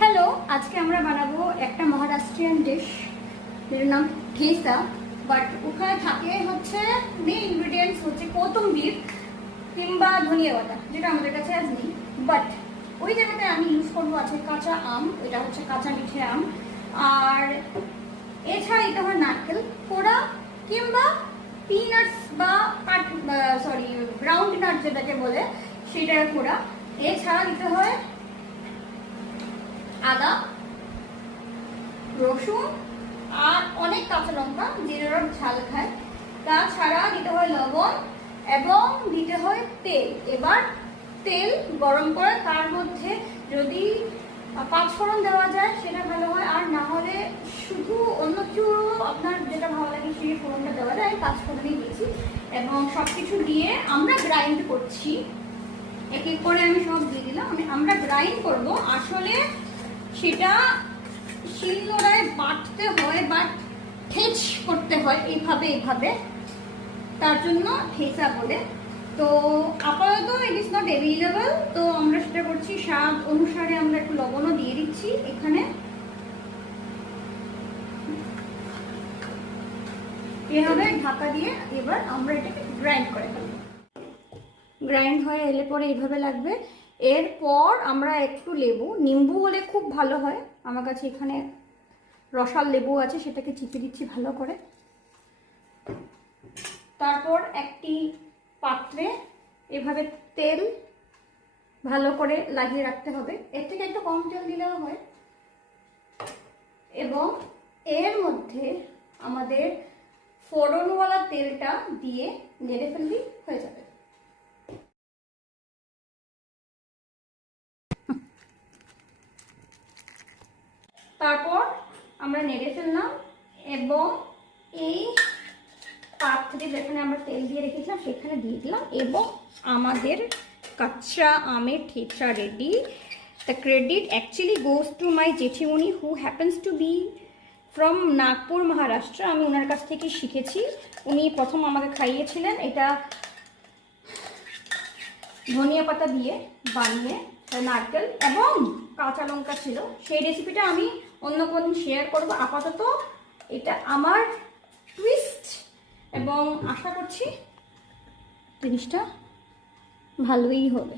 Hello, আজকে আমরা বানাবো একটা মহারাষ্ট্রিয়ান ডিশ, এর নাম ঠেসা। বাট ওখানে থাকে হচ্ছে মেইন ইনগ্রিডিয়েন্টস হচ্ছে কোথম্বির কিংবা ধনিয়া পাতা, যেটা আমাদের কাছে আজ নেই। বাট ওই জায়গাতে আমি ইউজ করবো আছে কাঁচা আম, এটা হচ্ছে কাঁচা মিঠে আম। আর এছাড়া এটা হয় নারকেল কোড়া কিংবা পিনাটস বা গ্রাউন্ড নাট যেটাকে বলে সেটার কোড়া। এছাড়া দিতে হয় আদা, রসুন আর অনেক কাঁচা লঙ্কা, যেটা ঝাল খায়। তাছাড়া দিতে হয় লবণ এবং দিতে হয় তেল। এবার তেল গরম করে তার মধ্যে যদি পাঁচফোড়ন দেওয়া যায় সেটা ভালো হয়, আর না হলে শুধু অন্য কিছু আপনার যেটা ভালো লাগে সেই ফোড়নটা দেওয়া যায়। পাঁচফোড়নই দিয়েছি এবং সবকিছু দিয়ে আমরা গ্রাইন্ড করছি। এক এক করে আমি সব দিয়ে দিলাম। আমরা গ্রাইন্ড করব, আসলে সেটা শিলনোড়ায় বাটতে হয় বা ঠেচ করতে হয় এইভাবে, তার জন্য ঠেসা বলে। তো আপাতত ইট ইজ নট অ্যাভেলেবল, তো আমরা সেটা করছি স্বাদ অনুসারে। আমরা একটু লবণও দিয়ে দিচ্ছি এখানে। এভাবে ঢাকা দিয়ে এবার আমরা এটাকে গ্রাইন্ড করে ফেলবো। গ্রাইন্ড হয়ে এলে পরে এইভাবে লাগবে। এরপর আমরা একটু লেবু, নিম্বু হলে খুব ভালো হয়। আমার কাছে এখানে রসাল লেবু আছে, সেটাকে চিপে দিচ্ছি ভালো করে। তারপর একটি পাত্রে এভাবে তেল ভালো করে লাগিয়ে রাখতে হবে। এর থেকে একটু কম তেল দিলেও হয়। এবং এর মধ্যে আমাদের ফোড়নওয়ালা তেলটা দিয়ে নেড়ে ফেললেই হয়ে যাবে। তারপর আমরা নেড়ে ফেললাম এবং এই পাত্রে যেখানে আমরা তেল দিয়ে রেখেছিলাম সেখানে দিয়ে দিলাম এবং আমাদের কাঁচা আমের ঠেচা ready. The credit actually goes to my জেঠিমণি who happens to be from Nagpur, Maharashtra. আমি ওনার কাছ থেকে শিখেছি, উনি প্রথম আমাকে খাইয়েছিলেন। এটা ধনিয়া পাতা দিয়ে বানিয়ে, নারকেল এবং কাঁচা লঙ্কা ছিল। সেই রেসিপিটা আমি অন্য কোনদিন শেয়ার করবো। আপাতত এটা আমার টুইস্ট এবং আশা করছি জিনিসটা ভালোই হবে।